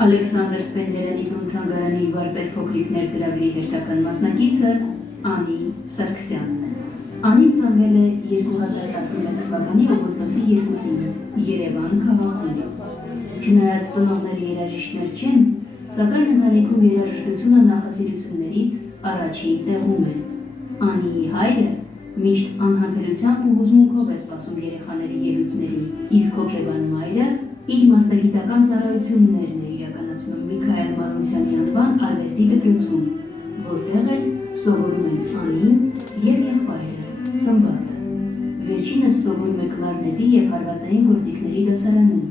Ալեքսանդր Սպենդիարյանի տուն-թանգարանի վարպետ փոքրիկներ ծրագրի հերթական մասնակիցը Անի Սարգսյանն է։ Անին ծնվել է 2016 թվականի օգոստոսի 2-ին Երևան քաղաքում։ Չնայած ծնողները երաժիշտներ չեն, սակայն ընտանիքում երաժշտությունը նախասիրություններից առաջին տեղում է։ Անիի հայրը միշտ անհամբերությամբ ու հուզմունքով է սպասում երեխաների ելույթներին, իսկ հոգեբան մայրը իր մասնագիտական ծառայություններն է իրականացնում Միքայել Մանուկյանի անվան արվեստի դպրոցում, որտեղ էլ սովորում են Անին և եղբայրը Սմբատը։ Վերջինս սովորում է կլարնետի և հարվածային գործիքների դասարանում։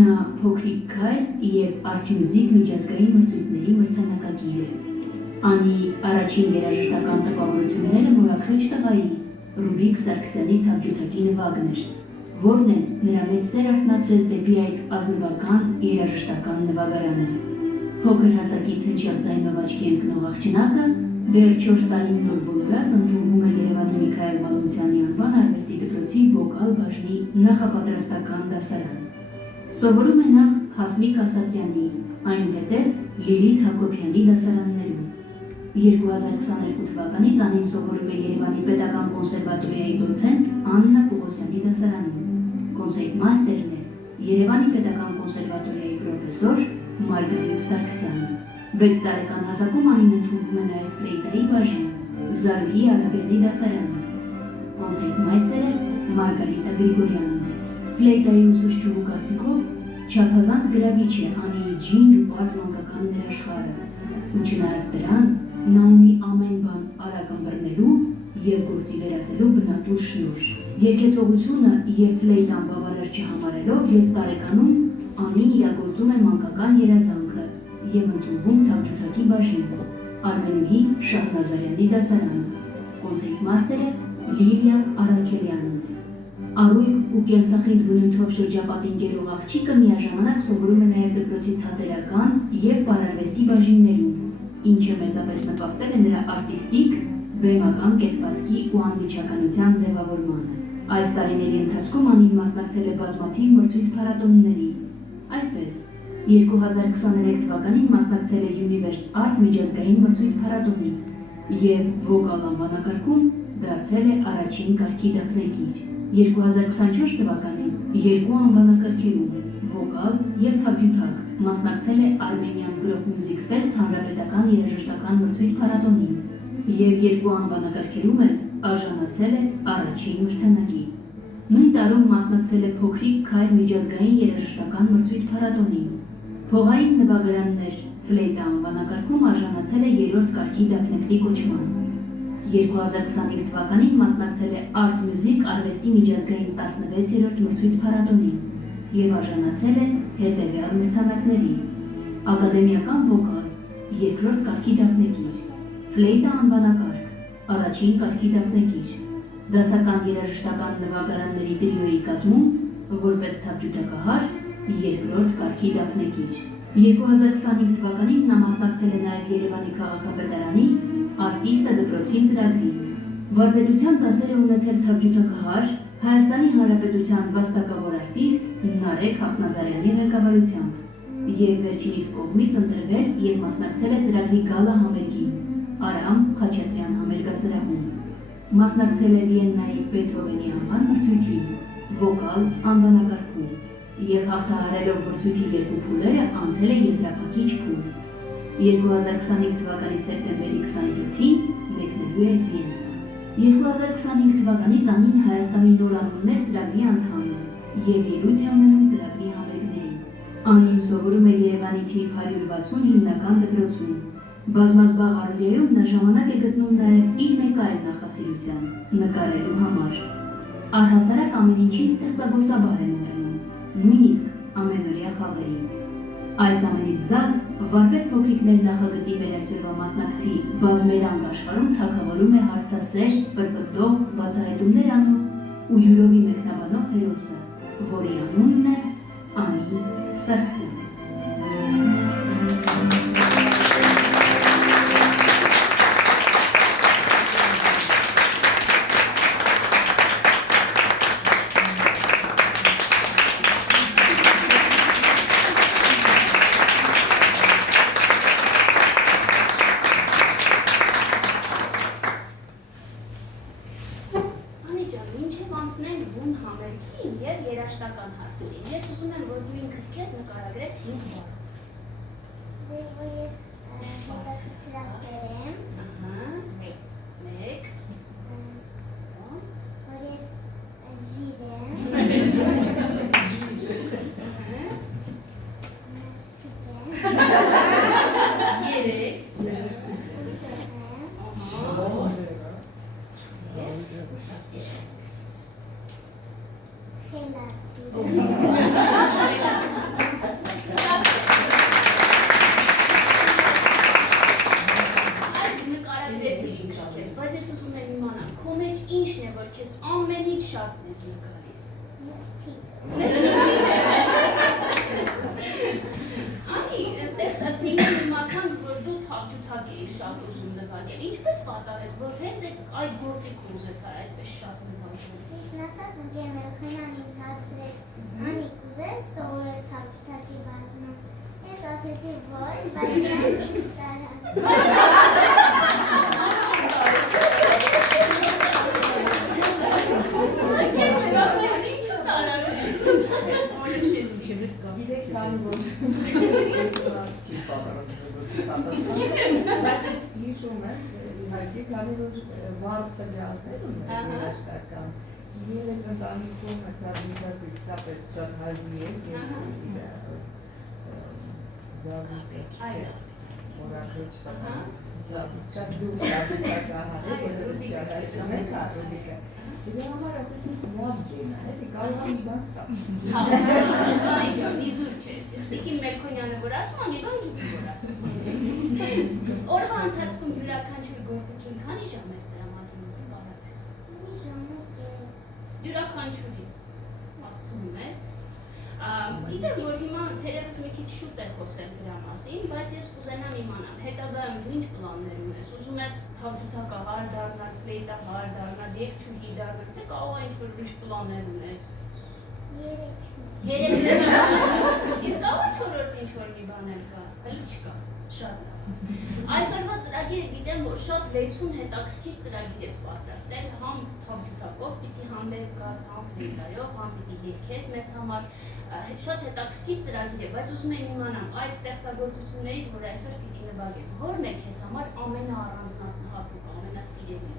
Նա փոքրիկ քայլ և արտմյուզիկ միջազգային մրցույթների մրցանակակիր է։ Անիի առաջին երաժշտական տպավորությունները մորաքրիչ տղայի Ռուբիկ Սարգսյանի թավջութակի նվագն էր, որն է նրա մեծ սեր արթնացրեց դեպի այդ ազնվական երաժշտական նվագարանը։ Փոքր հասակից հնչյալ ձայնով աչքի ընկնող աղջնակը դեռ 4 տարին նոր բոլորած ընդունվում է Երևանի Միքայել Մանուկյանի անվան արվեստի դպրոցի վոկալ բաժնի նախապատրաստական դասարան։ Սովորում է նախ Հասմիկ Ասատյանի, այնուհետև Լիլիթ Հակոբյանի դասարաններում։ 2022 թվականից Անին սովորում է Երևանի պետական կոնսերվատորիայի դոցենտ Աննա Պողոսյանի դասարանում։ Կոնցերտ մաստերն է Երևանի պետական կոնսերվատորիայի պրոֆեսոր Մարգարիտ Սարգսյանը։ 6 տարեկան հասակում Անին ընդունվում է նաև ֆլեյտայի բաժին Զարուհի Արաբյանի դասարանը։ Կոնցերտ մայստերը Մարգարիտա Գրիգորյանն է։ Ֆլեյտայի ուսուցչուհու կարծիքով չափազանց գրավիչ է Անիի ջինջ ու պարզ մանկական ներաշխարհը, ու չնայած դրան նա ունի ամեն բան արագ ըմբռնելու և գործի վերածելու բնատուր շնորհ։ Երգեցողությունը և ֆլեյտան բավարար չհամարելով 7 տարեկանում Անին իրագործում է մանկական երազանքը և ընդունվում թավջութակի բաժին Արմենուհի Շահնազարյանի դասարանը։ Կոնցերտ մաստերը Լիլիա Առաքելյանն է։ Առույգ ու կենսախինդ բնույթով շրջապատին կերող աղջիկը միաժամանակ սովորում է նաև դպրոցի թատերական և պարարվեստի բաժիններում, ինչը մեծապես նպաստել է նրա արտիստիկ, բեմական կեցվածքի ու անմիջականության ձևավորմանը։ Այս տարիների ընթացքում Անին մասնակցել է բազմաթիվ մրցույթ-փառատոների։ Այսպես, 2023 թվականին մասնակցել է Universe Art միջազգային մրցույթ-փառատոնին և վոկալ անվանակարգում դարձել է առաջին կարգի դափնեկիր։ 2024 թվականին 2 անվանակարգերում վոկալ և թավջութակ մասնակցել է Armenian Grove Music Fest հանրապետական երաժշտական մրցույթ-փառատոնին և 2 անվանակարգերում էլ արժանացել է առաջին մրցանակի։ Նույն տարում մասնակցել է Փոքրիկ քայլ միջազգային երաժշտական մրցույթ-փառատոնին։ Փողային նվագարաններ ֆլեյտա անվանակարգում արժանացել է 3-րդ կարգի դափնեկրի կոչման։ 2025 թվականին մասնակցել է Art Music արվեստի միջազգային 16-րդ մրցույթ-փառատոնին և արժանացել է հետևյալ մրցանակների. ակադեմիական վոկալ 2-րդ կարգի դափնեկիր, ֆլեյտա անվանակարգ, առաջին կարգի դափնեկիր, դասական երաժշտական նվագարանների տրիոյի կազմում որպես թավջութակահար 2-րդ կարգի դափնեկիր։ 2025 թվականին նա մասնակցել է նաև Երևանի քաղաքապետարանի արտիստը դպրոցին ծրագրին։ Վարպետության դասեր է ունեցել թավջութակահար Հայաստանի Հանրապետության վաստակավոր արտիստ Նարեկ Հախնազարյանի ղեկավարությամբ և վերջինիս կողմից ընտրվել և մասնակցել է ծրագրի գալա համերգին Արամ Խաչատրյան համերգասրահում։ Մասնակցել է Վիեննայի Բեթհովենի անվան մրցույթին վոկալ անվանակարգում և հաղթահարելով մրցույթի 2 փուլերը անցել է եզրափակիչ փուլ։ 2025 թվականի սեպտեմբերի 27-ին կազմակերպելու է Վիեննա։ 2025 թվականից Անին Հայաստանի նորանուններ ծրագրի անդամ է և ելույթ է ունենում ծրագրի համերգներին։ Անին սովորում է Երևանի թիվ 160 հիմնական դպրոցում։ Բազմազբաղ առօրյայում նա ժամանակ է գտնում նաև իր մեկ այլ նախասիրության՝ նկարելու համար։ Առհասարակ ամեն ինչին ստեղծագործաբար է մոտենում, նույնիսկ ամենօրյա խաղերին։ Այս ամենից զատ Վարպետ փոքրիկներ նախագծի մեր այսօրվա մասնակցի բազմերանգ աշխարհում թագավորում է հարցասեր, պրպտող, բացահայտումներ անող ու յուրովի մեկնաբանող հերոսը, որի անունն է Անի Սարգսյան։ Երաժշտական հարցերին։ Ես ուզում եմ, որ դու ինքդ քեզ նկարագրես 5 բառ։ Որ ես հետաքրքրասեր եմ։ Մեկ։ Որ ես ժիր եմ։ Երեք։ Ուսեղ եմ։ Խելացի։ Այդ նկարագրեցիր ինքդ քեզ, բայց ես ուզում եմ իմանալ, քո մեջ ինչն է, որ քեզ ամենից շատն է դուր գալիս։ Անի, տեսա ֆիլմում իմացանք, որ դու թավջութակ էիր շատ ուզում նվագել։ Ինչպես պատահեց, որ հենց այդ գործիքը ուզեցար այդպես շատ նվագել։ Ճիշտն ասած, ընկեր Մելքոնյան ինձ հարցրեց, Անի, կուզես սովորել թավջութակի բաժնում։ Ես ասեցի ոչ, բայց նա ինձ տարավ։ Ինչու տարավ։ Իրեք կան որ բայց ես հիշում եմ, իհարկե, քանի որ վառ տվյալներ ունեմ երաժշտական, երեք ընտանիքում թավջութակը իսկապես շատ հայտնի է և Դավիթը մորակոչ շատ դուր թավջութակահար է, որը ճանաչում է Ռուբիկը։ Դրա համար ասեցինք լավ գենա, էլի կարող է մի բան ստացել։ Հա, իզուր չէր։ Տիկին Մելքոնյանը որ ասում, անի բան գիտի որ ասում։ Օրվա ընթացքում յուրաքանչյուր գործիքին քանի ժամ ես տրամադրում բառապես։ Մի ժամուկ ես։ Յուրաքանչյուրին հասցնում ես։ Գիտեմ, որ հիմա թերևս մի քիչ շուտ է խոսել դրա մասին, բայց ես կուզենամ իմանամ, հետագայում դու ինչ պլաններ ունես, ուզում ես թավջութակահար դառնալ, ֆլեյտահար դառնալ, երգչուհի դառնալ, թե կարող է ինչ-որ ուրիշ պլաններ ունես։ Երեք։ Իսկ կարող է չորրորդ ինչ-որ մի բաներ կա, հələ չկա, շատ լավ։ Այսօրվա ծրագիրը գիտեմ, որ շատ 60 հետաքրքիր ծրագիր ես պատրաստել, համ թավջութակով պիտի հանդես գաս, համ ֆլեյտայով, համ պիտի երգես մեզ համար, շատ հետաքրքիր ծրագիր է, բայց ուզում եմ իմանամ այդ ստեղծագործություններից, որ այսօր պիտի նվագես, որն է քեզ համար ամենաառանձնահատուկ, ամենասիրելին։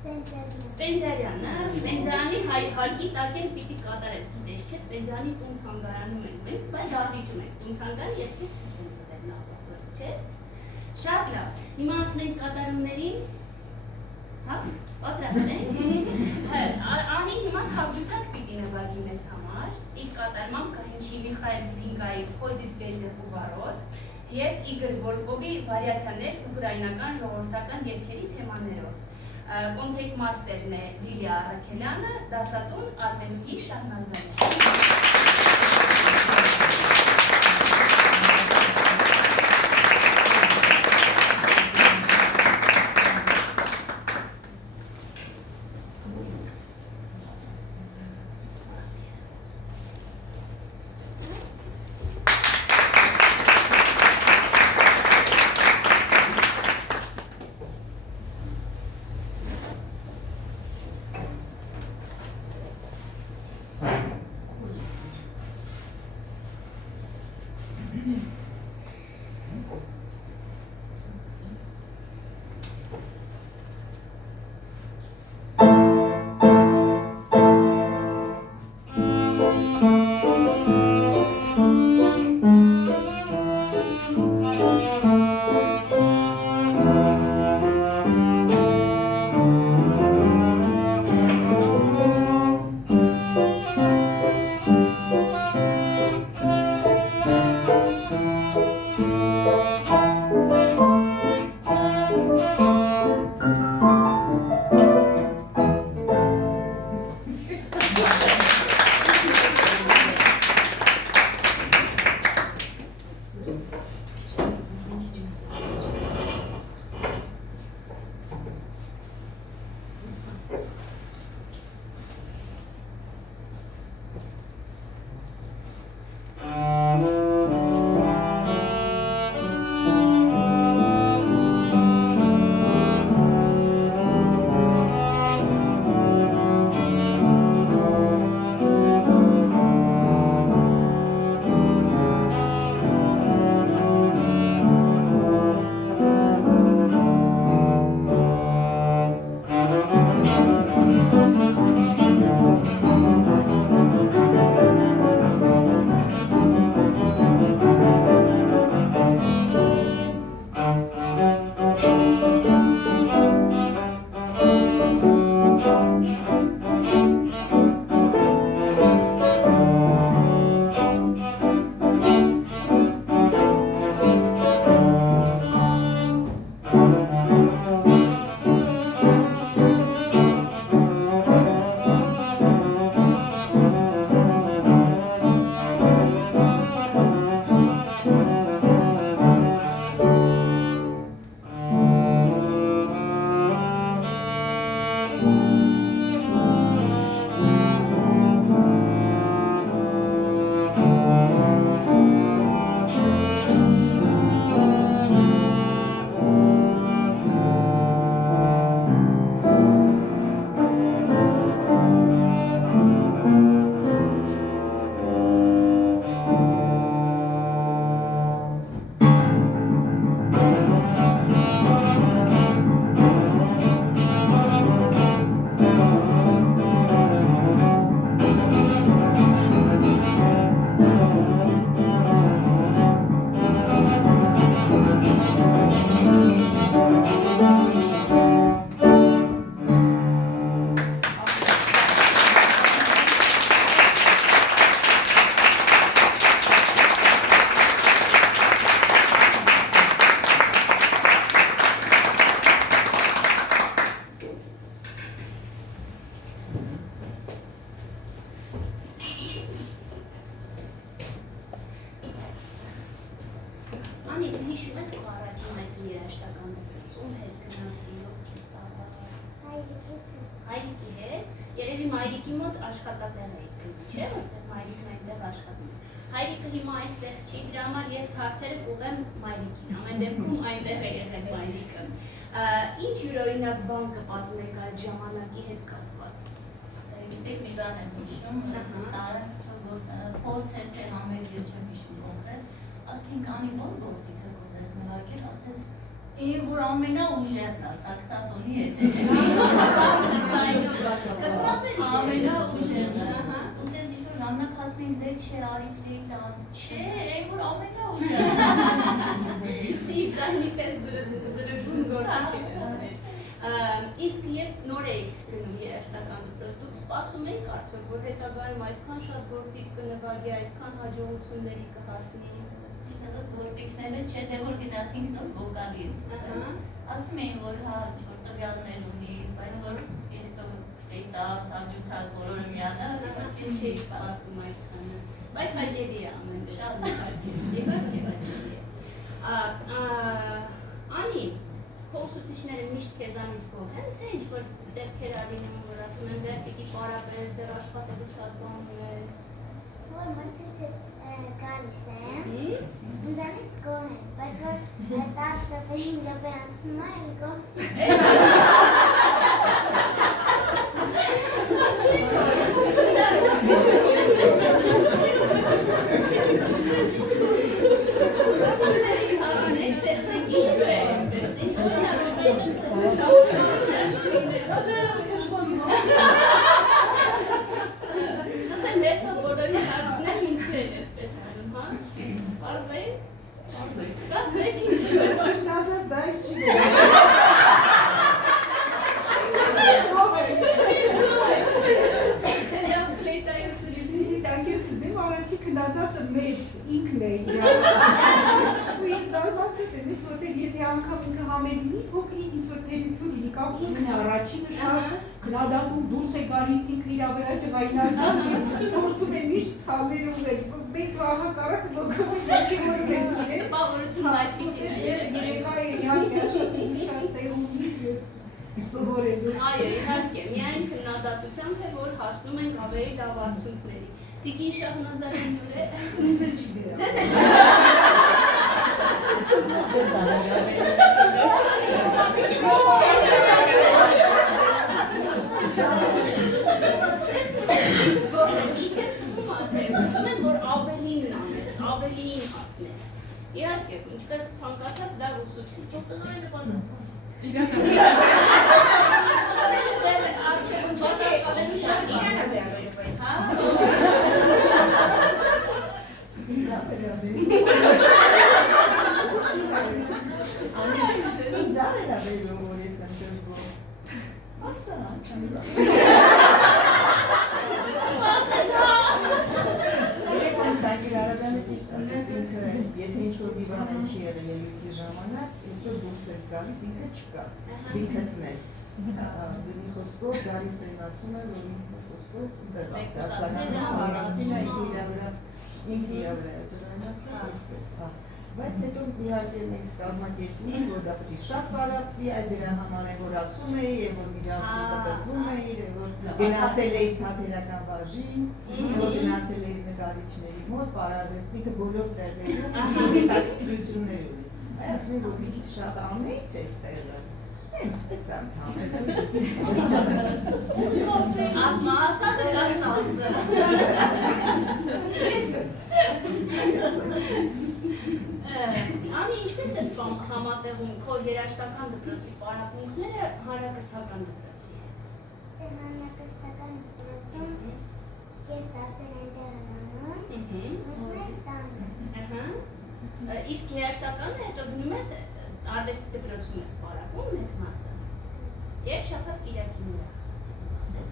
Սպենզերյանն, Սպենզերյանի հարկի տակել պիտի կատարես, գիտես չէ, Սպենզերյանի տուն թանգարանում ենք մենք, բայց դահլիճում ենք տուն թանգարան, ես քեզ ցույց եմ տվել լավ, չէ՞։ Շատ լավ, հիմա անցնենք կատարումներին, հա, պատրաստ ենք։ Անին հիմա թավջութակ պիտի նվագի մեզ համար, իր կատարմամբ կհնչի Միխայել Գլինկայի «Ходит ветер у ворот» և Իգոր Վոլկովի վարիացիաներ ուկրաինական ժողովրդական երգերի թեմաներով։ Կոնցերտ մաստերն է Լիլիա Առաքելյանը, դասատուն Արմենուհի Շահնազարյանը։ հիշում ես քո առաջին մեծ երաժշտական դպրոցում հետ գնացի ովքեր ստավա։ Հայրիկի հետ։ Երևի մայրիկի մոտ աշխատատեղ էի գնում, չէ՞, որտեղ մայրիկն այնտեղ աշխատում է։ Հայրիկը հիմա այստեղ չի, դրա համար ես հարցերը կուղեմ մայրիկին, ամեն դեպքում այնտեղ է եղել մայրիկը։ Ինչ յուրօրինակ բան կպատմեք այդ ժամանակի հետ կապված։ Գիտեք մի բան եմ հիշում, տարը փորձեր թե համերգ չեմ հիշում ոնց ասենք անի ո՞ր գործիքը կուզես նվագել, ասեց որ ամենաուժեղն է սաքսոֆոնի հետ է։ Կսկսել ամենաուժեղն է։ Ու դες ինչ որ ժամանակ ասում դե չէ արի ֆլեյտան, չէ, որ ամենաուժեղն է։ Դիզայնի պես զրույցում գործիք է։ Իսկ երբ նոր եք գնում երաժշտական դպրոց, դուք սպասում եք արդյոք, որ հետագայում այսքան շատ գործիք կնվագի, այսքան հաջողությունների կհասնի։ Ճիշտ ասած գործիքները չէ, դե որ գնացինք նոր վոկալի։ Ասում էին, որ հա ինչ-որ տվյալներ ունի, բայց որ երբ ֆլեյտա, տաբջութա, բոլորը միանա, Չէի սպասում այդքանը, բայց հաճելի է ամեն շատ իհարկե հաճելի է։ Անի, քո ուսուցիչները միշտ քեզանից գոհ են, թե ինչ-որ դեպքեր ա լինում, որ ասում են դեռ պիտի պարապես, դեռ աշխատելու շատ բան ունես։ Որ մարդից հետ գալիս եմ, ընդանից գոհ եմ, բայց որ 10 րոպե 5 րոպե անցնում է, էլ գոհ Ուսուցիչների հարցնեք, տեսնեք ինչու է, Սկսեն ներքո բոլորի հարցնել ինչու են այդպես անում, հա? Պարզվեք, կասեք ինչու է։ Բաշնազած դա ինչ չի Լավ ֆլեյտայի ուսուցիչների Տանկես դեմ առաջի քննադատը մեծ ինքն է ու ես զարմացել եմ, որտեղ եթե անգամ ինքը համերգի փոքրիկ ինչ-որ թերություն լինի կամ ինքն է առաջինը շատ քննադատում դուրս է գալիս ինքը իր վրա ջղայնացած փորձում է միշտ ցավեր ուղղել, մենք հակառակ ոգով եկել ենք Բավարարությունն այդպիսին է երեքա է իհարկե շատ տեղ ունի սովորելու Այո, իհարկե, միայն քննադատությամբ է, որ հասնում ենք ավելի լավ արդյունքների։ Տիկին Շահնազարյան յուր է։ ինձ էլ չի դրա Ձեզ է ավելին հասնես։ Իհարկե, ինչպես ցանկացած լավ ուսուցիչ։ Դոկտորները պատասխան։ Դեռ արժեքում պատասխանելու շատ իրան է վերաբերվում, հա։ Եթե ինչ-որ մի բան չի եղել ելույթի ժամանակ, հետո դուրս է գալիս, ինքը չկա, ինքն է։ Դրի խոսքով գալիս են ասում են, որ ինքը խոսքով դասականում ինքը իր վրա ջրանացել այսպես, բայց հետո իհարկե մենք կազմակերպում ենք, որ դա պետք է շատ պարապվի, այդ դրա համար է, որ ասում էի, եւ որ միջազգային պատտվում էի, որ գնացել էի թատերական բաժին, որ գնացել էի նկարիչների մոտ, պարարվեստիկը բոլոր տեղերում, հետաքրքրություններ ունի։ Ասում եմ, որ մի քիչ շատ անեի չէր տեղը։ Սենց եսամ թանել։ Ասմա ասածը կասն ասը։ Անի, ինչպես ես համատեղում քո երաժշտական դպրոցի պարապմունքները հանրակրթական դպրոցի հետ։ Հանրակրթական դպրոցում ես դասեր այնտեղ եմ անում, ուսում եմ տանը։ Իսկ երաժշտականը հետո գնում ես արվեստի դպրոցում ես պարապում մեծ մասը։ Եվ շաբաթ կիրակի նոր ասած եմ ասել։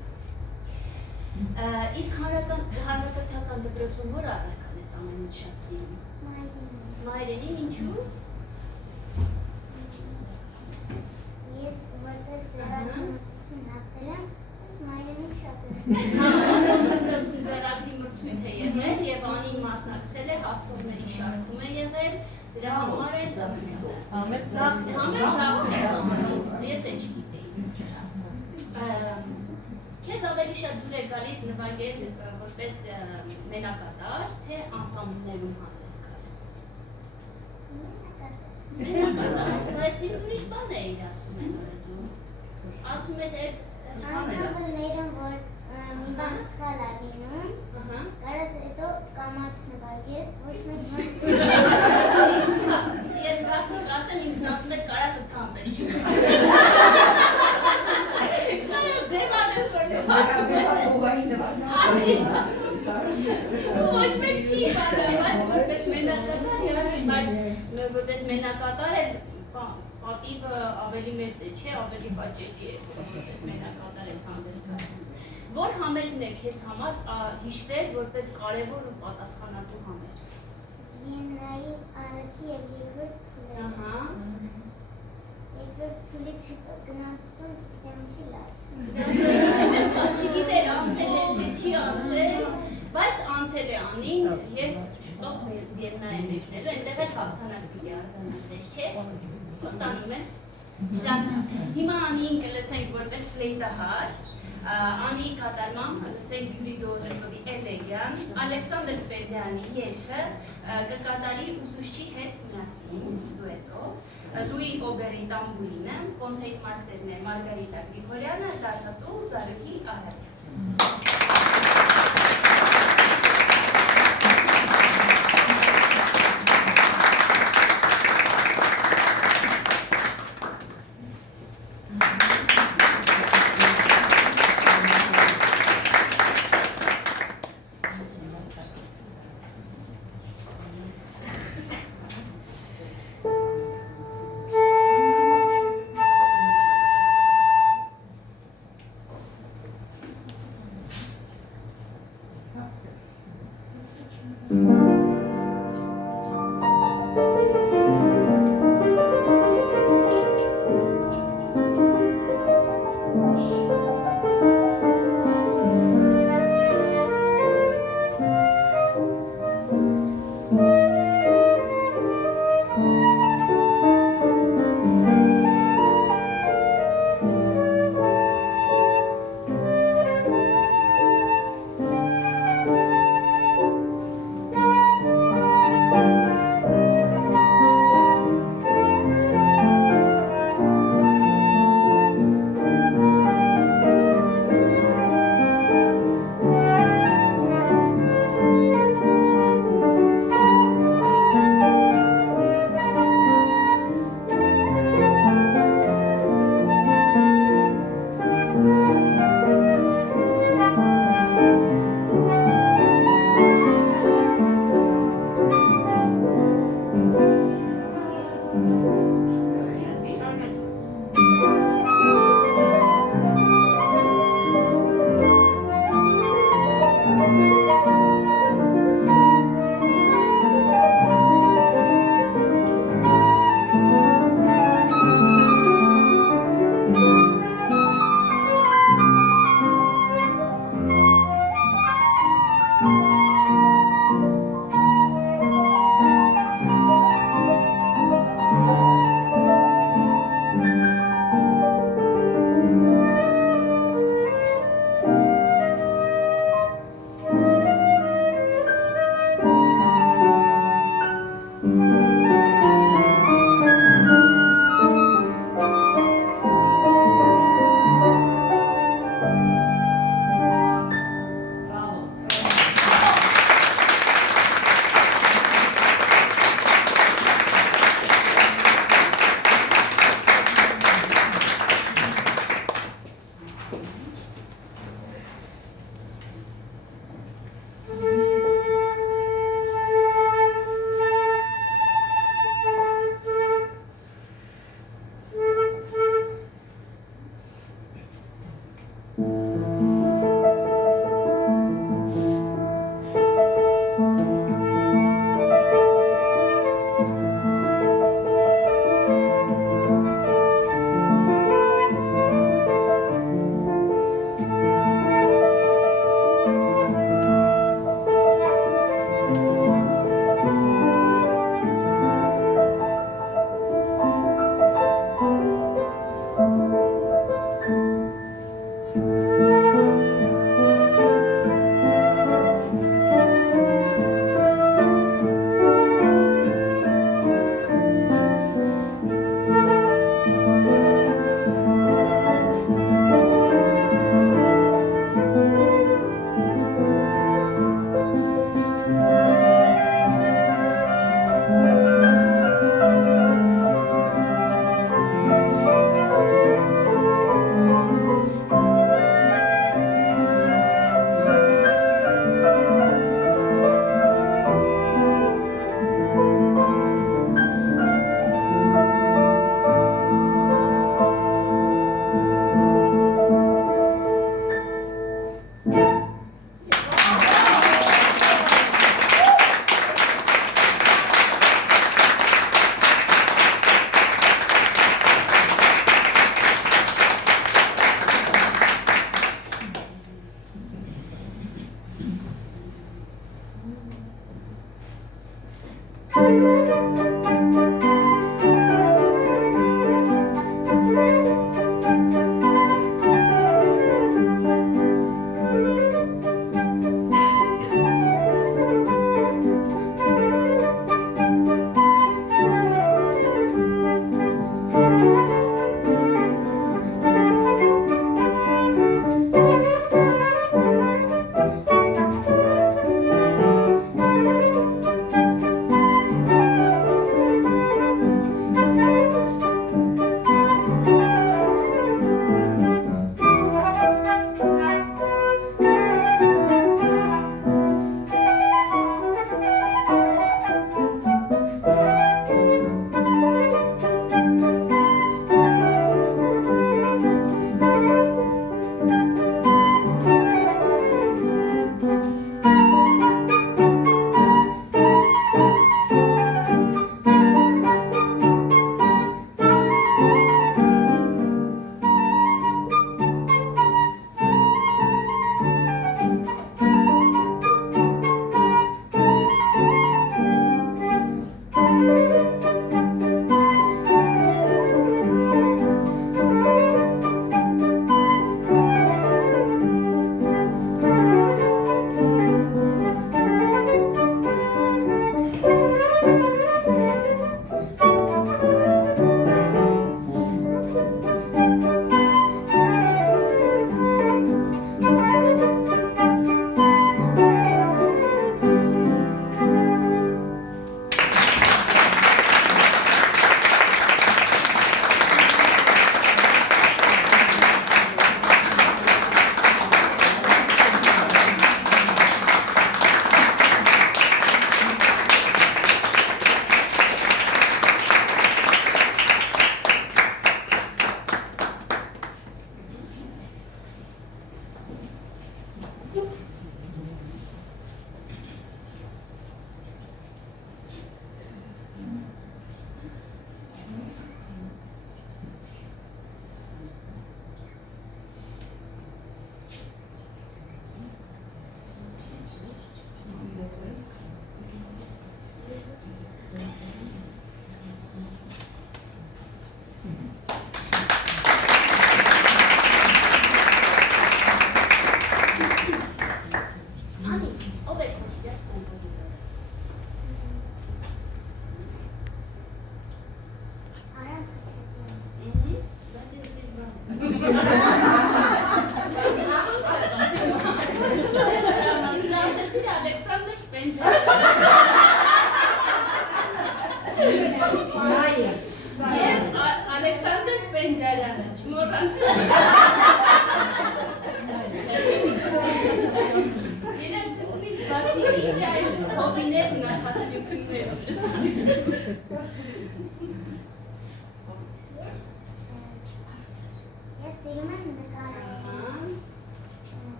Իսկ հանրակրթական դպրոցում որ առարկան ես ամենից շատ սիրում։ Մայրենին ինչու։ Ես որտեղ ձեռագրություն հաղթել եմ, բայց մայրենին շատ եմ։ Դպրոցում ձեռագրի մրցույթ է եղել եւ Անին մասնակցել է, հաղթողների շարքում է եղել։ Դրա համար է գալիս նվագել որպես մենակատար, թե անսամբլներում հանդես գալ։ Մենակատար, բայց ինձ ուրիշ բան էիր ասում են օրը դու։ Ասում էր այդ Անսամբլներում, որ մի բան սխալ ա լինում, կարաս հետո կամաց նվագես, ոչ մեկ բան ես գաղթող ասեմ ինքն ասում էր կարաս ընդհանպես չի։ Կարաս ձև անեմ ոչ մեկ չի բանը, բայց որպես մենակատար բայց որպես մենակատար էլ պատիվը ավելի մեծ է, չէ, ավելի բաժետի է, որպես մենակատար ես հանդես գալիս։ Որ համերգն է քեզ համար հիշվել որպես կարևոր ու պատասխանատու համերգ։ Վիեննայի առաջի և երկրորդ փուլերը։ Երկրորդ փուլից հետո գնացում գիտեմ չի լացում։ Չգիտեր անցել է, թե չի անցել, բայց անցել է Անին և շուտով Վիեննա է մեկնելու, այնտեղ էլ հաղթանակ պիտի արձանագրես, չէ։ Ոստանում ես։ Շատ հիմա Անիին կլսենք որպես ֆլեյտահար, Անի կատարմամբ լսենք Յուրի Դոլոպովի «Էլեգիան», Ալեքսանդր Սպեդյանի երգը կկատարի ուսուցչի հետ միասին դուետով, Լուի Օբերի տամբուրինը, կոնցերտմաստերն է Մարգարիտա Գրիգորյանը, դասատու Զարուհի Արարյան։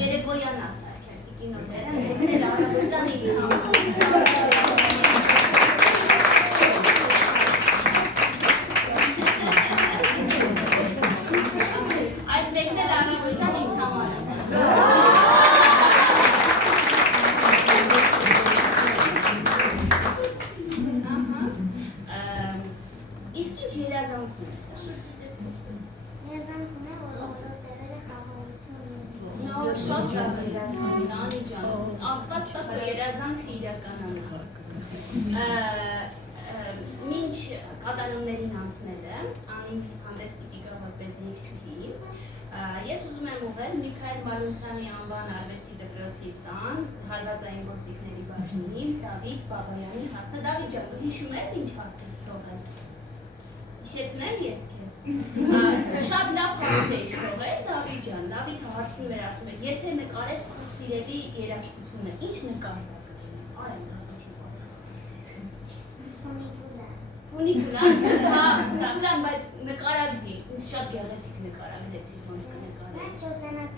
Երեկոյան ասարքել տիկինոտերը, մեկնել առավոտյան ինձ համ։ Այս մեկնել առավոտյան ինձ համար։ Իսկ ինչ երազանքում ես անում։ Երազանքում է, որ բոլոր տեղերը խաղաղություն Շատ շատ երազանք, Անի ջան, Աստված տա քո երազանքը իրականանա։ Մինչ կատարումներին անցնելը, Անին հանդես պիտի գա որպես երգչուհի, ես ուզում եմ ուղղել Միքայել Մարունցյանի անվան արվեստի դպրոցի սան, հարվածային գործիքների բաժնի Դավիթ Բաբայանի հարցը։ Դավիթ ջան, դու հիշում ես ինչ հարց ես թողել։ Հիշեցնեմ ես քեզ։ Շատ լավ հարց էի թողել, Դավիթ ջան, Դավիթը հարցնում էր, ասում էր, եթե նկարես քո սիրելի երաժշտությունը, ինչ նկարվա կգնա։ Արեմ Դավիթի պատասխանը։ Ֆունիկուլար, հա, ֆունիկուլար, բայց նկարագրի, ինձ շատ գեղեցիկ նկարագրեցի, ոնց կնկարել։ Մենք շոտանակ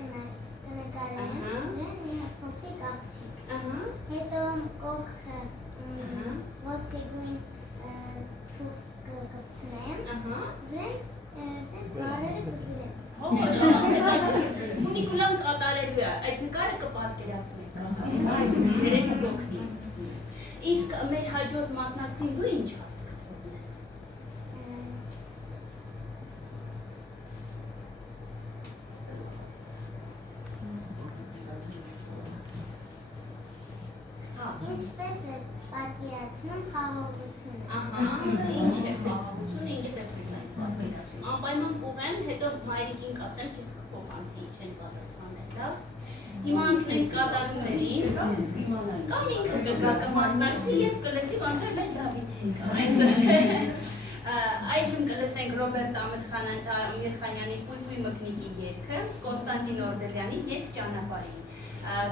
կնկարեմ, մի հատ փոքրիկ աղջիկ։ Հետո կողքը ոսկեգույն թուղթ կգցնեմ, վրեն տենց բարերը կգրեմ։ Հո, շատ հետաքրքիր։ Ֆունիկուլան կատարելու է, այդ նկարը կպատկերացնենք կատարում, երեք կօգնի։ Իսկ մեր հաջորդ մասնակցին դու ինչ հարց կթողնես։ Ինչպես ես պատկերացնում խաղաղությունը։ Ահա, ինչ է խաղաղությունը, ինչպես ես այս պատկերացնում։ Անպայման կուղեմ, հետո մայրիկին կասեմ, քեզ կփոխանցի ինչ են պատասխանել, լավ։ Հիմա անցնենք կատարումներին, կամ ինքը կգա կմասնակցի և կլսի ոնց էր մեր Դավիթը այսօր։ Այժմ կլսենք Ռոբերտ Ամիրխանյանի «Պույպույ մկնիկի» Վազին Օրբելյանի երկճանապարհին։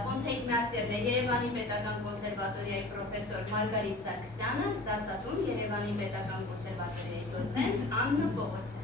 Կոնցերտմաստերն է Երևանի Պետական կոնսերվատորիայի պրոֆեսոր Մարգարիտ Սարգսյանը, դասատուն Երևանի Պետական կոնսերվատորիայի դոցենտ Աննա Պողոսյանը։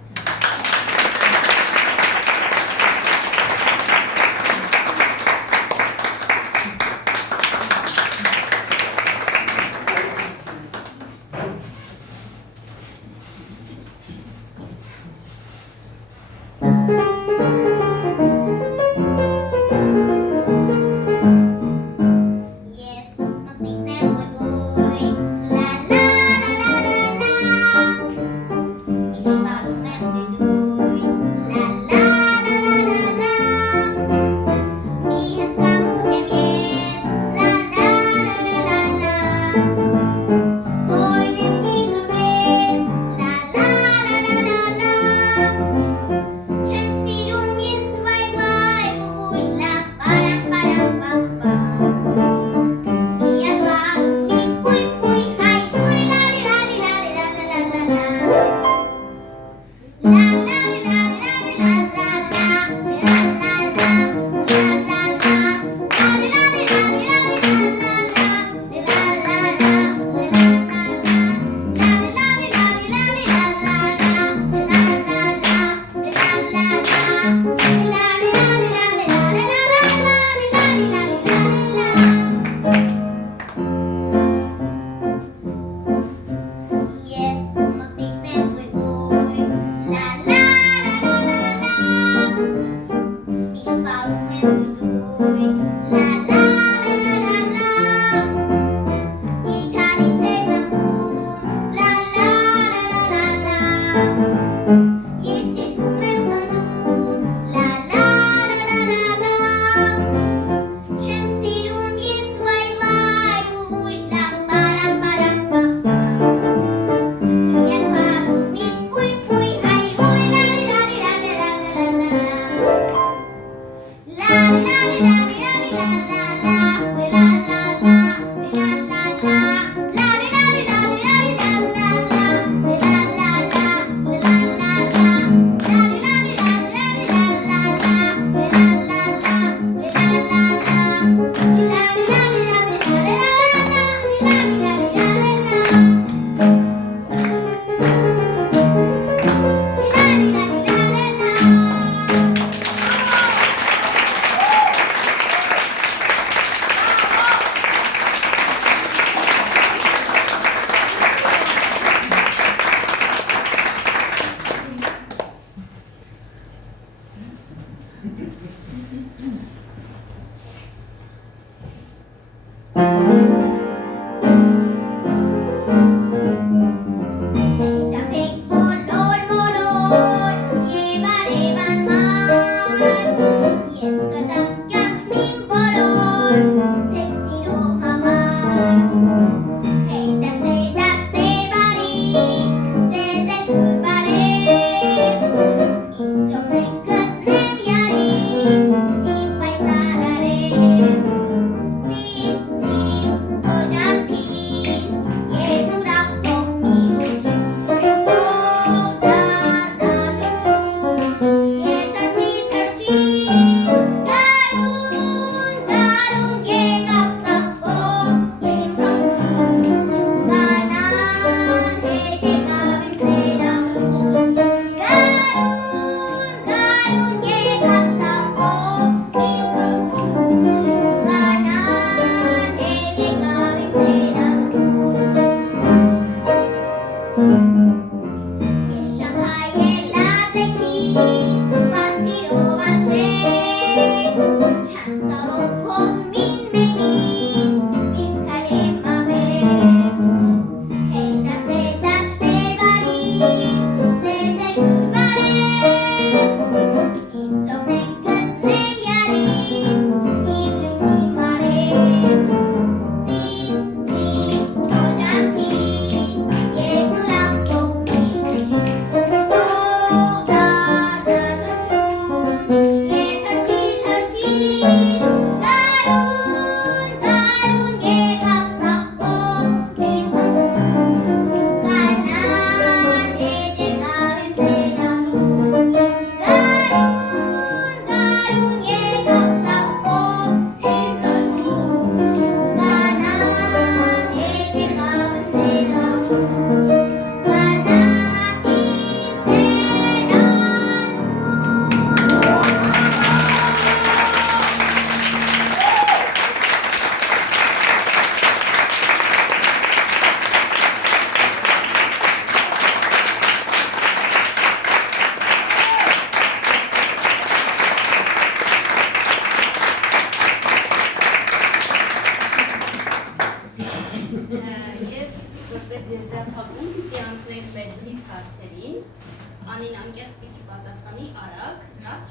Bye.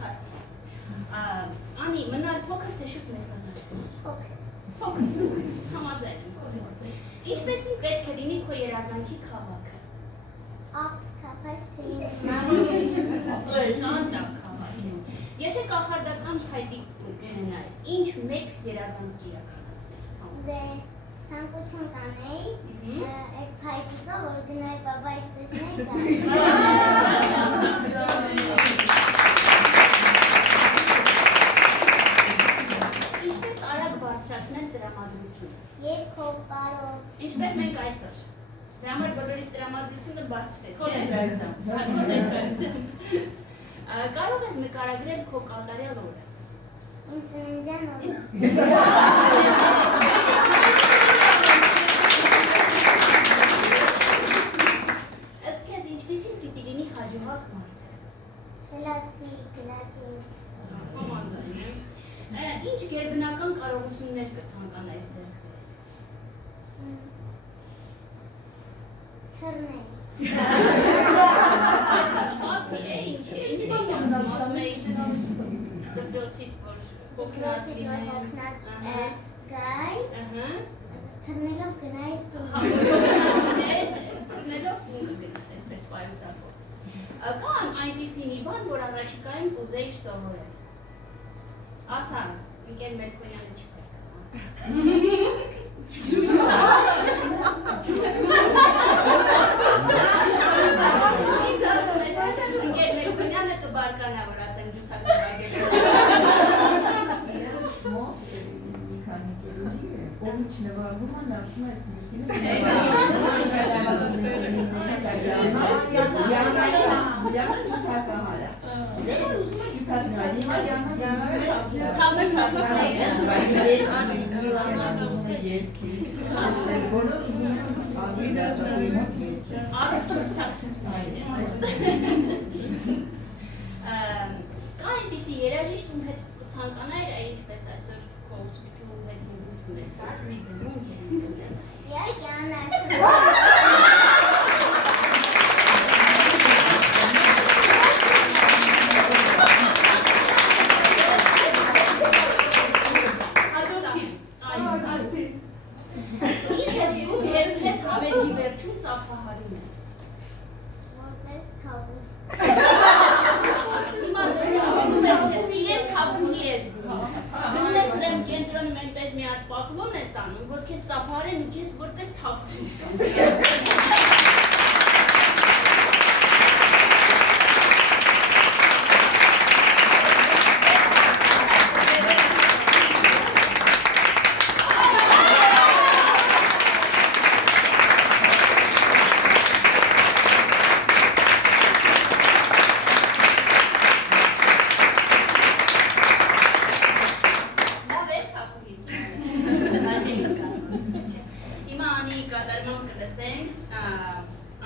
հարցի։ Անի, մնալ փոքր թե շուտ մեծանալ։ Փոքր։ Համաձայն եմ։ Ինչպեսին պետք է լինի քո երազանքի քաղաքը։ Շանդակ քաղաք։ Եթե կախարդական փայտիկ ունենայր, ինչ մեկ երազանք իրականացնել։ Ցանկություն կանեի, այդ փայտիկը, որ գնայի բաբայիս տեսնեի գա։ Ինչպես արագ բարձրացնել տրամադրությունը։ Երկով, պարով։ Ինչպես մենք այսօր։ Դրա համար բոլորիս տրամադրությունը բարձր է, չէ՞։ Կարող ես նկարագրել քո կատարյալ օրը։ Իմ ծննդյան օրը։ Ըստ քեզ ինչպիսին պիտի լինի հաջողակ մարդը։ Խելացի, գրագետ։ Համաձայն եմ։ Ինչ գերբնական կարողություններ կցանկանայիր ձեռք բերել։ Թռնել։ Ինչ բան ասում էի դպրոցից որ փոքրացի հոգնած գայ, թռնելով գնայի տուն։ Թռնելով տուն գնալ, այսպես պայուսակով։ Կան այնպիսի մի բան, որ առաջիկայում կուզեիր սովորել։ Ասա, ընկեր Մելքոնյանը չկար կամ ասա։ Ինձ ասում է, ընկեր Մելքոնյանը կբարկանա, որ ասեմ ջութակ նվագելու։ Մի քանի կերունի է, ովիչ նվագում են, ասում է մյուսինը Յանը ջութակը հարա։ Դե որ ուզում է ջութակ նվագ, հիմա երկի, ասպես բոլոր ուզում են ավելի դասավորի մոտ երկի։ Կա այնպիսի երաժիշտ ում հետ կցանկանայր, ինչպես այսօր քո ուսուցչու հետ մուգուտ ունեցար, մի բնում երգել։ Ինչ ես դու երգես հավերգի վերջում ծափահարում է։ Որպես թավուր։ Հիմա դնում ես քեզ իրեն թափունի ես դու։ Գնում ես ուրեմն կենտրոնում այնպես մի հատ պակլոն ես անում, որ քեզ ծափահարեն ու քեզ որպես թափունի Հիմա անի կատարմամբ կլսենք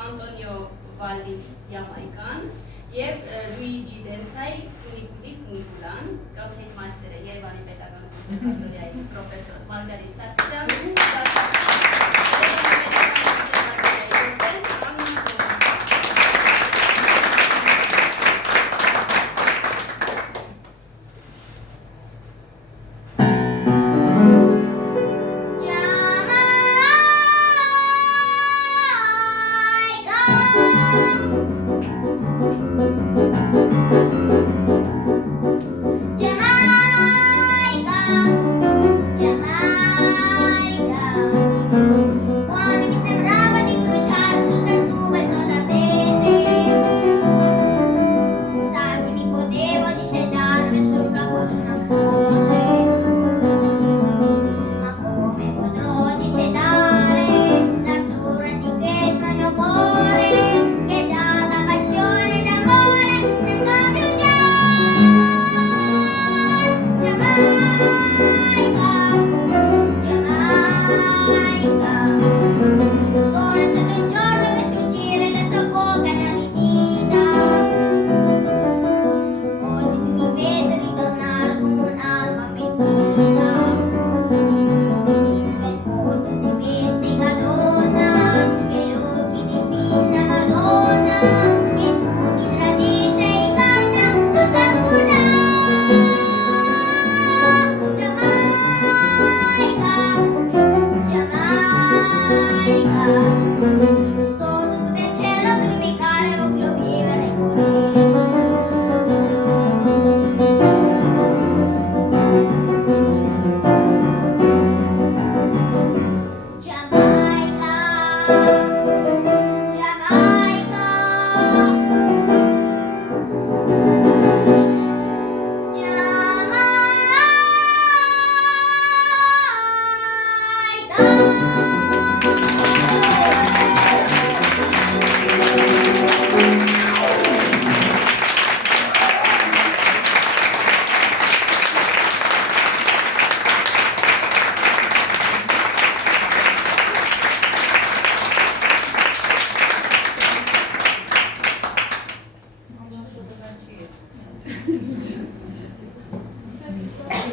Անտոնիո Վալլի Յամայկան և Լուիջի Դենցայի Ֆունիկուլի Ֆունիկուլան, կանցերտմայստերը Երևանի պետական կոնսերվատորիայի պրոֆեսոր Մարգարիտ Սարգսյան Jamaica, Jamaica.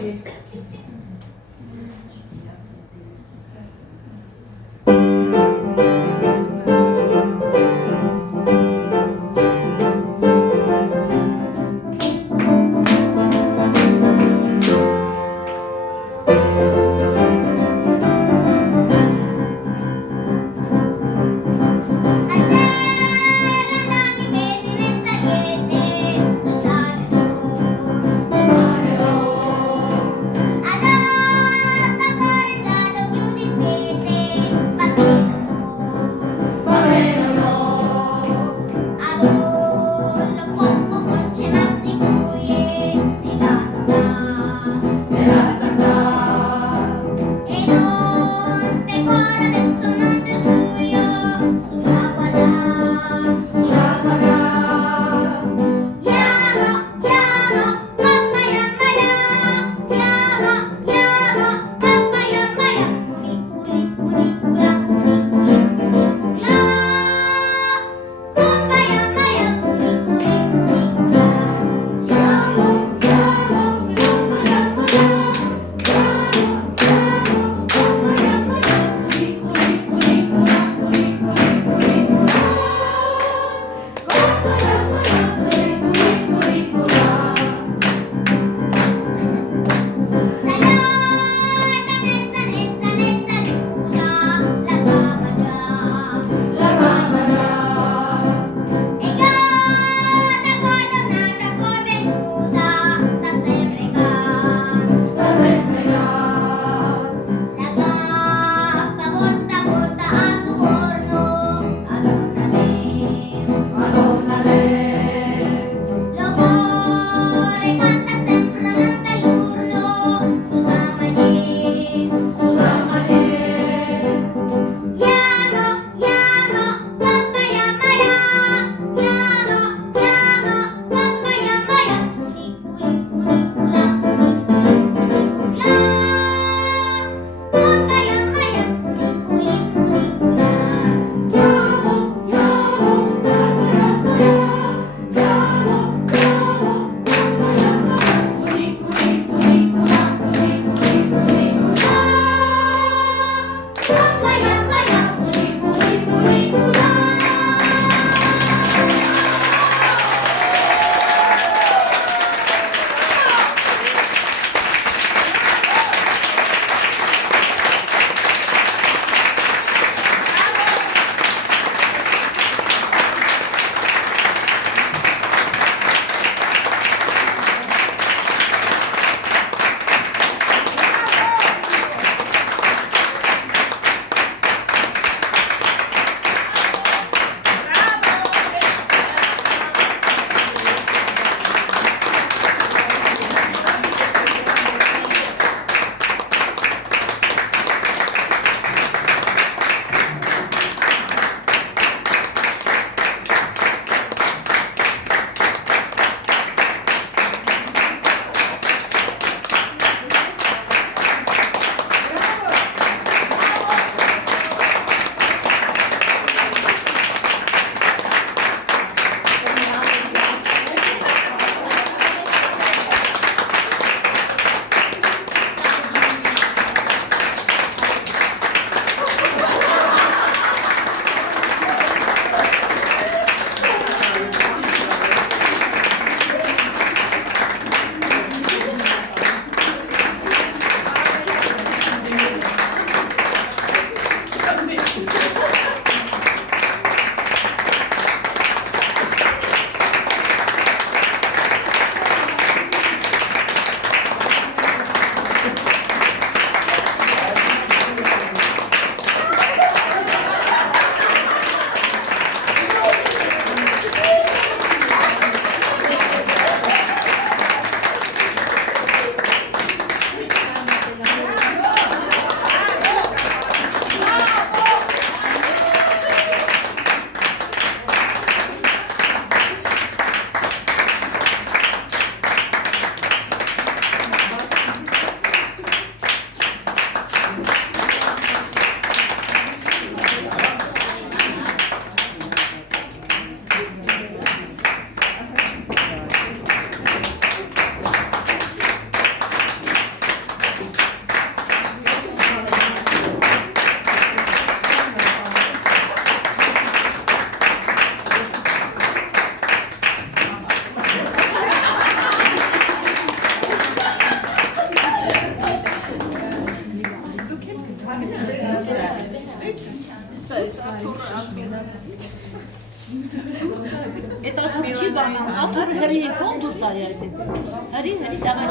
Ada Հրի, давай.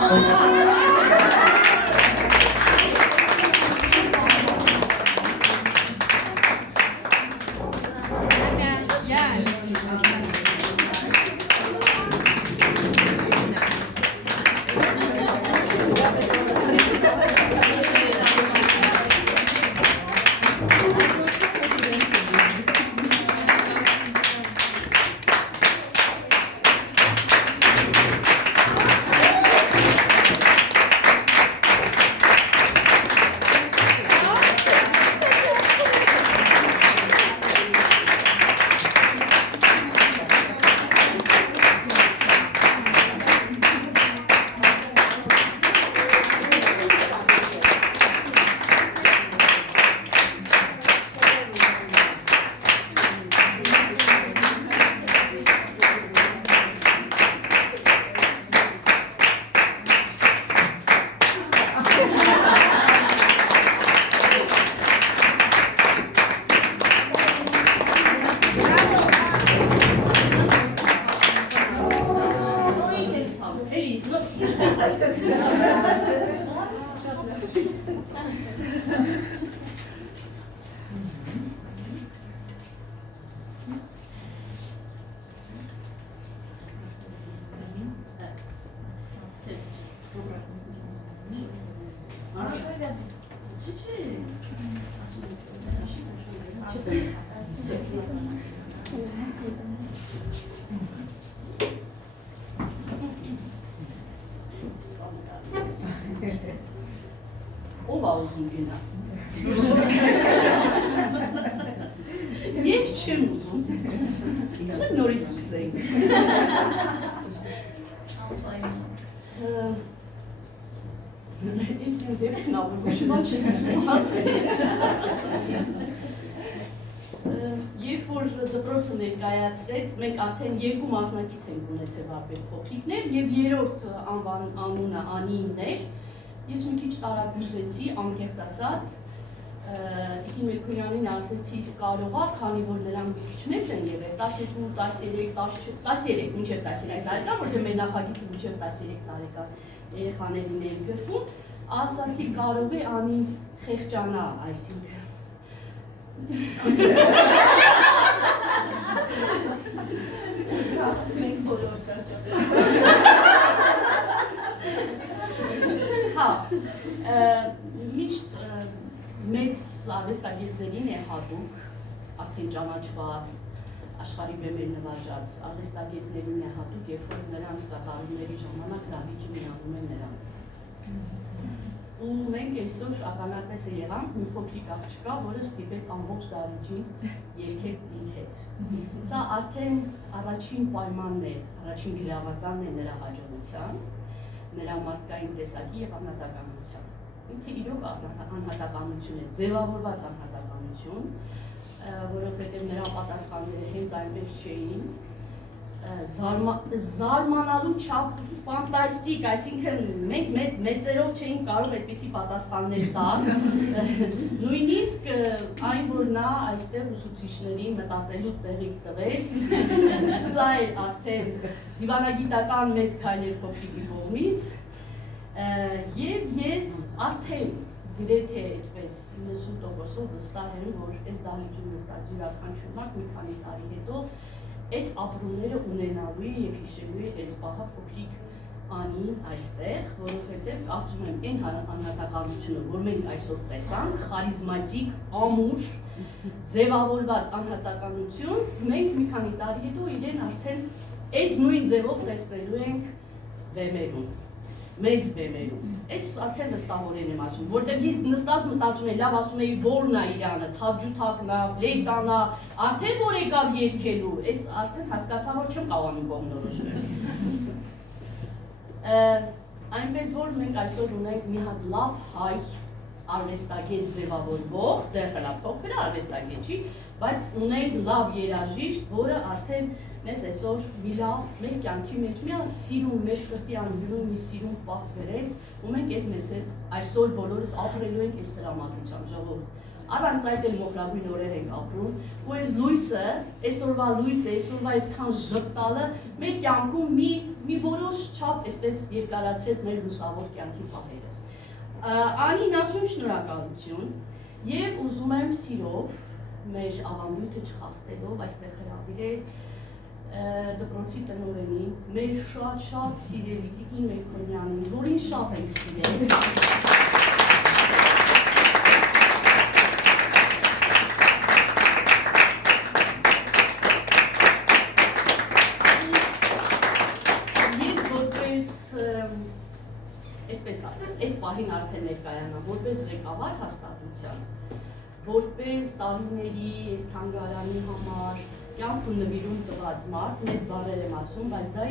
Ով ուզում գնա։ Ես չեմ ուզում։ Նորից սկսենք։ Ես իմ դեպքն ավելուշման չեմ ասել։ Երբ որ դպրոցը ներկայացրեց, մենք արդեն երկու մասնակից ենք ունեցել վարպետ փոքրիկներ և երրորդ անունը Անիինն էր։ Ես մի քիչ տարակուսեցի, անկեղծ ասած, Տիկին Մելքոնյանին ասեցի կարող է, քանի որ նրանք մի քիչ մեծ են եղել, 12, 13, մինչև 13 տարեկան, որտեղ մեր նախագիծը մինչև 13 տարեկան երեխաներին էր գրվում, ասացի կարող է Անին խեղճանա, այսինքն։ Մենք բոլոր Հա, միշտ մեծ արվեստագետներին է հատուկ, արդեն ճանաչված, աշխարհի բեմեր նվաճած արվեստագետներին է հատուկ, երբ որ նրանց կատարումների ժամանակ դահլիճը միանում են նրանց։ Ու մենք այսօր ականատեսը եղանք մի փոքրիկ աղջկա, որը ստիպեց ամբողջ դահլիճին երգել իր հետ։ Սա արդեն առաջին պայմանն է, առաջին գրավականն է նրա հաջողության, նրա մարդկային տեսակի և անհատականության։ Ինքը իրոք անհատականություն է, ձևավորված անհատականություն, որովհետև նրա պատասխանները հենց այնպես չէին, զարմանալու չափ ֆանտաստիկ, այսինքն մենք մեծերով չէինք կարող այդպիսի պատասխաններ տալ, նույնիսկ այն, որ նա այստեղ ուսուցիչներին մտածելու տեղիք տվեց, սա է արդեն դիվանագիտական մեծ քայլ էր փոքրիկի կողմից, և ես արդեն գրեթե այդպես 90%-ով վստահ եմ, որ այս դահլիճում նստած յուրաքանչյուր մարդ մի քանի տարի հետո այս ապրումները ունենալու է և հիշելու է այս պահը փոքրիկ Անին այստեղ, որովհետև կարծում եմ այն անհատականությունը, որ մենք այսօր տեսանք, խարիզմատիկ, ամուր, ձևավորված անհատականություն, մենք մի քանի տարի հետո իրեն արդեն այս նույն ձևով տեսնելու ենք բեմերում, մեծ բեմերում։ Այս արդեն վստահորեն եմ ասում, որտեղ ես նստած մտածում եմ, լավ ասում էի որն է իրանը, թավջութակն է, ֆլեյտան է, արդեն որ եկավ երգելու, այս արդեն հասկացա, որ չեմ կարողանում կողմնորոշվել։ Այնպես որ մենք այսօր ունենք մի հատ լավ հայ արվեստագետ ձևավորվող, դեռ հրափոխել արվեստագետ չի, բայց ունենք լավ երաժիշտ, որը արդեն մեզ այսօր մի լավ, մեր կյանքի մեջ մի հատ սիրուն, մեր սրտի անգլում մի սիրուն պահ գրեց, ու մենք ես մեզ հետ այսօր բոլորս ապրելու ենք այս տրամադրությամբ, ժողովուրդ։ Առանց այդ էլ մոխրագույն օրեր ենք ապրում, ու այս լույսը, այսօրվա լույսը, այսօրվա այսքան ժպտալը մեր կյանքում մի մի որոշ չափ այսպես երկարացրեց մեր լուսավոր կյանքի պահերը։ Անին ասում շնորհակալություն եւ ուզում եմ սիրով մեր ավանդույթը չխախտելով այստեղ հրավիրել դպրոցի տնօրենին, մեր շատ սիրելի Տիկին Մելքոնյանին, որին շատ ենք սիրել։ Այս պահին արդեն ներկայանա, որպես ղեկավար հաստատության, որպես տարիների այս թանգարանի համար կյանք ու նվիրում տված մարդ, մեծ բառեր եմ ասում, բայց դա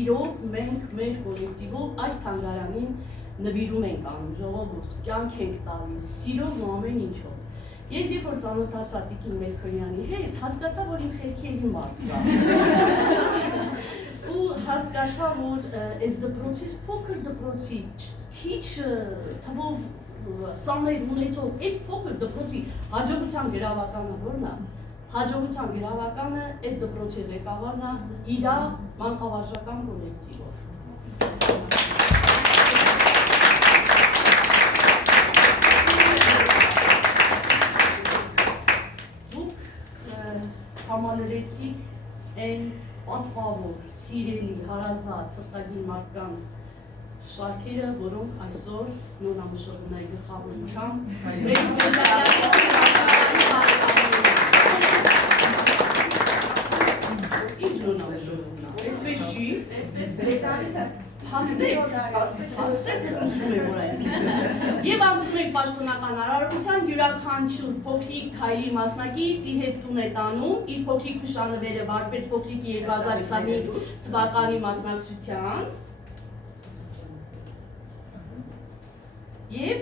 իրոք մենք մեր կոլեկտիվով այս թանգարանին նվիրում ենք անում, ժողովուրդ, կյանք ենք տալիս, սիրով ու ամեն ինչով։ Ես երբ որ ծանոթացա Տիկին Մելքոնյանի հետ, հասկացա, որ իմ խելքերի մարդ կա։ Ու հասկացա, որ այս դպրոցից, փոքր դպրոցի, քիչ թվով սաներ ունեցող այս փոքր դպրոցի հաջողության գրավականը որն է։ Հաջողության գրավականը այդ դպրոցի ղեկավարն է իր մանկավարժական կոլեկտիվով։ Դուք համալրեցիք այն պատվավոր, սիրելի, հարազատ, սրտագին մարդկանց շարքերը, որոնք այսօր նորամշողնայի գլխավորությամբ մեր ինչ նորամշողնա, այդպես չի, հաստեք ուզում է որ այդպես և անցնում ենք պաշտոնական արարողության յուրաքանչյուր փոքրիկ քայլի մասնակից իր հետ տուն է տանում իր փոքրիկ նշանվերը վարպետ փոքրիկի 2025 թվականի մասնակցության և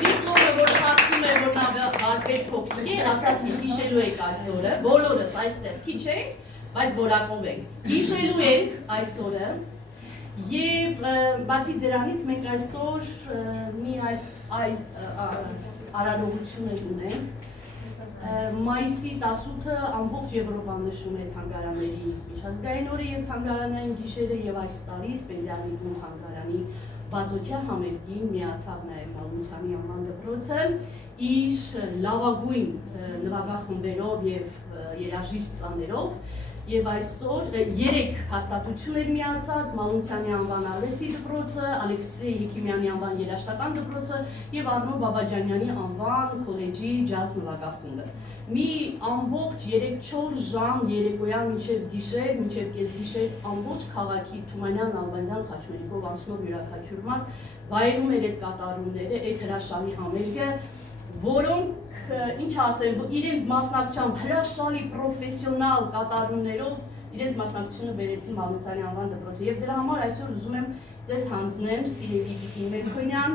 դիպլոմը, որ հասնում է, որ նա վարպետ փոքրիկ է, ասացի հիշելու եք այսօրը, բոլորս այստեղ քիչ ենք, բայց որակով ենք, հիշելու ենք այսօրը և բացի դրանից մենք այսօր մի այլ արարողություն ունենք Մայիսի 18-ը ամբողջ Եվրոպան նշում է թանգարանների միջազգային օրը և թանգարանային գիշերը և այս տարի Սպենդիարի տուն թանգարանի բազոքյա համերգին միացավ նաև Մալունցյանի անվան դպրոցը իր լավագույն նվագախմբերով և երաժիշտ ծաներով և այսօր 3 հաստատություններ միացած Մալունցյանի անվան արվեստի դպրոցը, Ալեքսեյ Եկիմյանի անվան երաժշտական դպրոցը և Արնո Բաբաջանյանի անվան քոլեջի ջազ նվագախումբը։ Մի ամբողջ 3-4 ժամ երեկոյան մինչև գիշեր, մինչև կեսգիշեր ամբողջ քաղաքի Թումանյան, Ալբանդյան, Խաչմերուկով անցնող յուրաքանչյուր մարդ վայելում էր այդ կատարումները, այդ հրաշալի համերգը, որոնք ինչ ասեմ, իրենց մասնակցությամբ հրաշալի պրոֆեսիոնալ կատարումներով իրենց մասնակցությունը բերեցին Մալունցյանի անվան դպրոցը և դրա համար այսօր ուզում եմ ձեզ հանձնեմ սիրելի Տիկին Մելքոնյան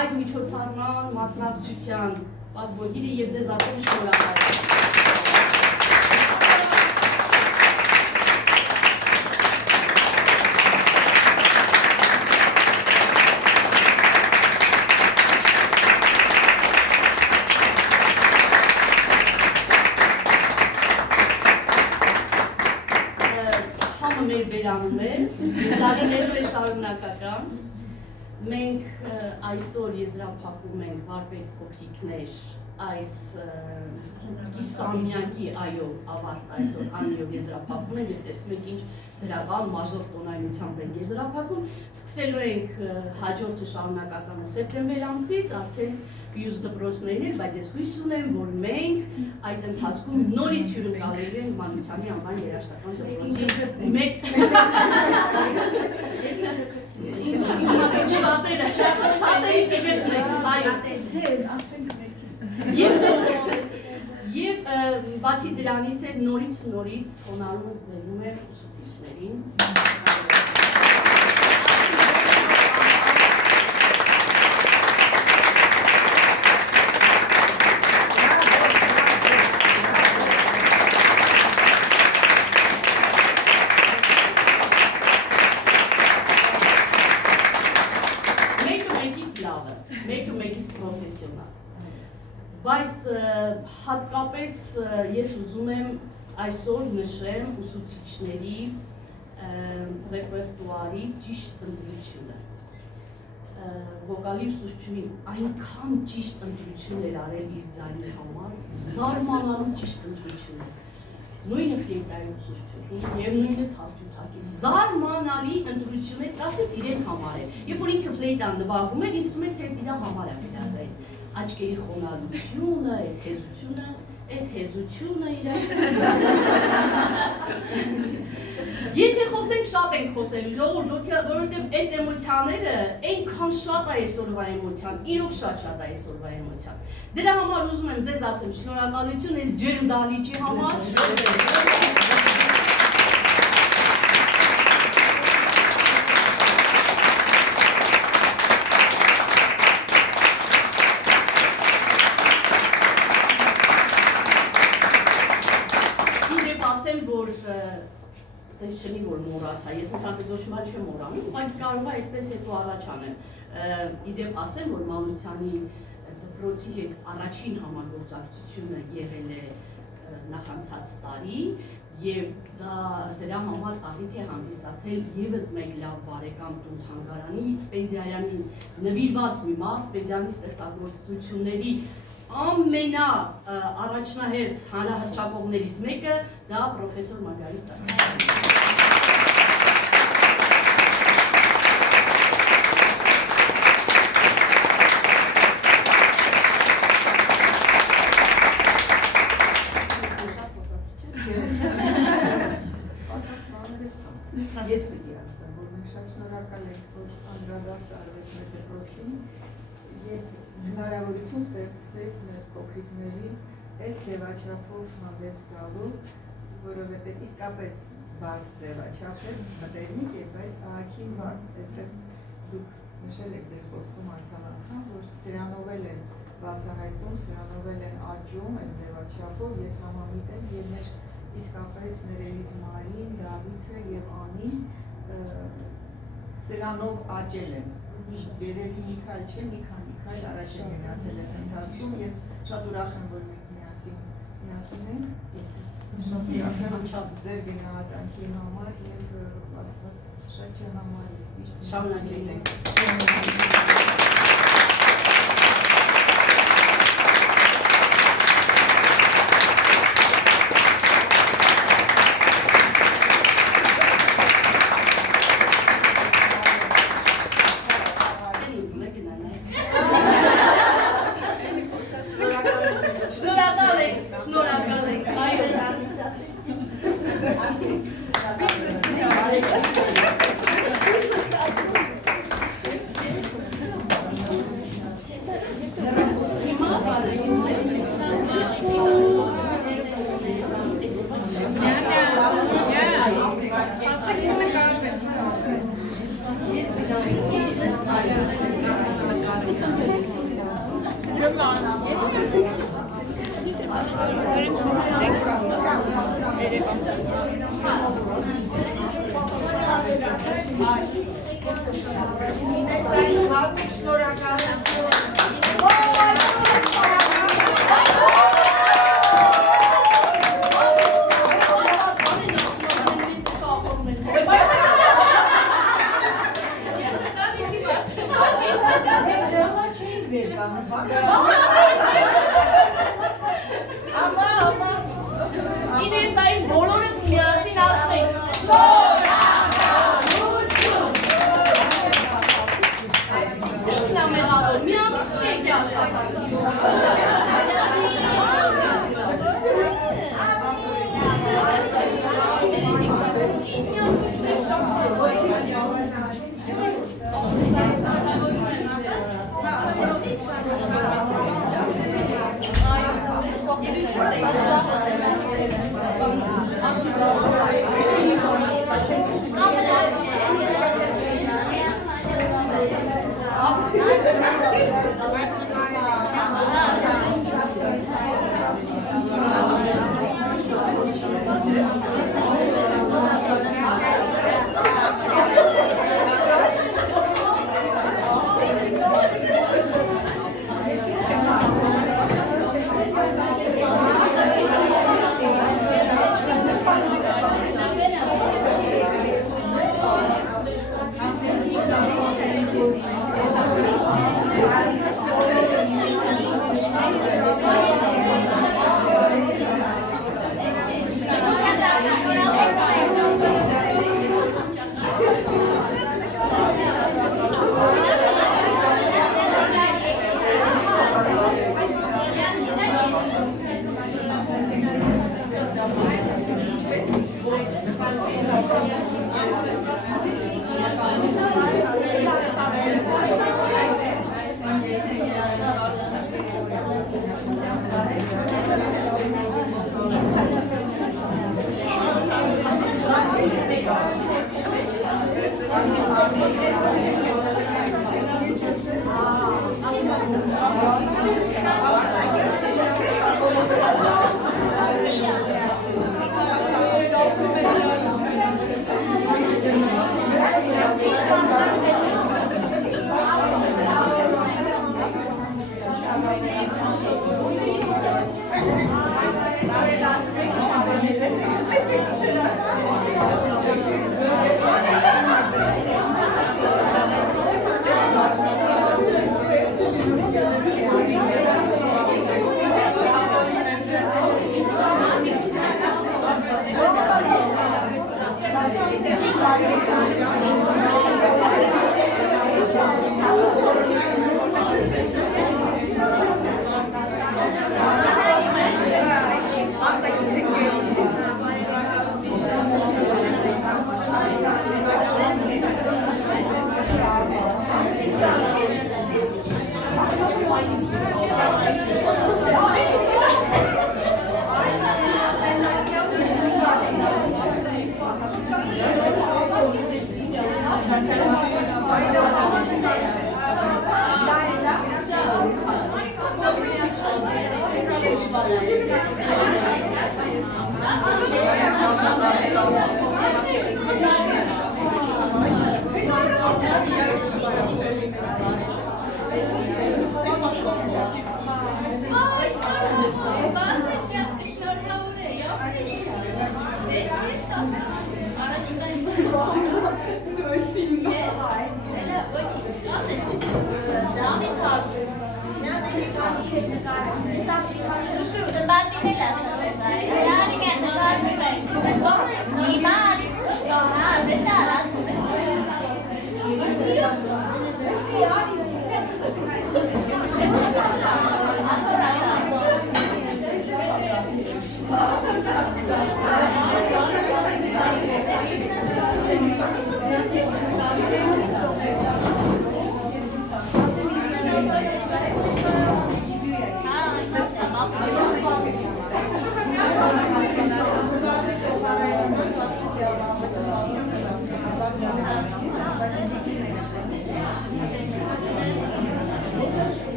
այդ միջոցառման մասնակցության պատվոգիրը և ձեզ ասեմ շնորհակալություն։ Վերանում է, դարիներով է շարունակական, մենք այսօր եզրափակում ենք վարպետ փոքրիկներ այս կիսամյակի այո ավարտ այսօր անիով եզրափակում են և տեսնում ենք ինչ դրական մաժոր տոնայնությամբ ենք եզրափակում, սկսելու ենք հաջորդը շարունակականը սեպտեմբեր ամսից, արդեն պյուզ դպրոցներն են, բայց ես հույս ունեմ, որ մենք այդ ընթացքում նորից հյուրընկալելու ենք Մալունցյանի անվան երաժշտական դպրոցի Եվ բացի դրանից էլ նորից խոնարհումս բերում է ուսուցիչներին։ Մեկը մեկից պրոֆեսիոնալ։ Վերջապես ես ուզում եմ այսօր նշեմ ուսուցիչների ռեպերտուարի ճիշտ ընտրությունը։ Վոկալի ուսուցչուհին այնքան ճիշտ ընտրություն էր արել իր ձայնի համար, զարմանալու ճիշտ ընտրություն։ Նույնը ֆլեյտայի ուսուցչուհին եւ նույնը թավջութակի զարմանալի ընտրություն էր, կարծես իրեն համար է։ Երբ որ ինքը ֆլեյտան նվագում էր, ինձ թվում էր թե իր համար է գնաց այն աչքերի խոնարհությունը, այդ հեզությունը իրեն։ Եթե խոսենք շատ ենք խոսելու, ժողովուրդ, որովհետև այս էմոցիաները այնքան շատ է այսօրվա էմոցիան, իրոք շատ է այսօրվա էմոցիան։ Դրա համար ուզում եմ ձեզ ասեմ շնորհակալություն այս ջերմ դահլիճի համար։ Իդեպ ասեմ, որ Ես չնի որ մոռացա, ես ընդհանրապես ոչ մի չեմ մոռանում, բայց կարող է այդպես հետո առաջ անեմ։ Իդեպ ասեմ, որ Մանուկյանի դպրոցի հետ առաջին համագործակցությունը եղել է նախանցած տարի եւ դրա համար առիթ է հանդիսացել եւս մեկ լավ բարեկամ տուն թանգարանի Սպենդիարյանի նվիրված մի մարդ, Սպենդիարյանի ստեղծագործությունների ամենա առաջնահերթ հանրահռչակողներից մեկը դա պրոֆեսոր Մարգարիտ Սարգսյանն է։ Ես պիտի ասեմ, որ մենք շատ շնորհակալ ենք, որ անդրադարձ արվեց մեր դպրոցին եւ հնարավորություն ստեղծվեց մեր փոքրիկներին այս ձևաչափով հանդես գալու, որովհետեւ իսկապես բաց ձևաչափ է, մտերմիկ եւ այդ ահագին բան, այստեղ դուք նշել եք ձեր խոսքում անցյալ անգամ, որ սրանով են բացահայտվում, սրանով են աճում այս ձևաչափով, ես համամիտ եմ եւ մեր իսկապես մեր Էլիզմարին, Դավիթը եւ Անին սրանով աճել են։ Երևի մի քայլ չէ, մի քանի քայլ առաջ են գնացել այս ընթացքում։ Ես շատ ուրախ եմ, որ մենք միասին ենք։ Ես շատ ուրախ եմ ձեր գնահատանքի համար եւ Աստված շատ չհամարի։ Շնորհակալ ենք։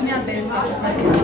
Մի հատ բերեմ։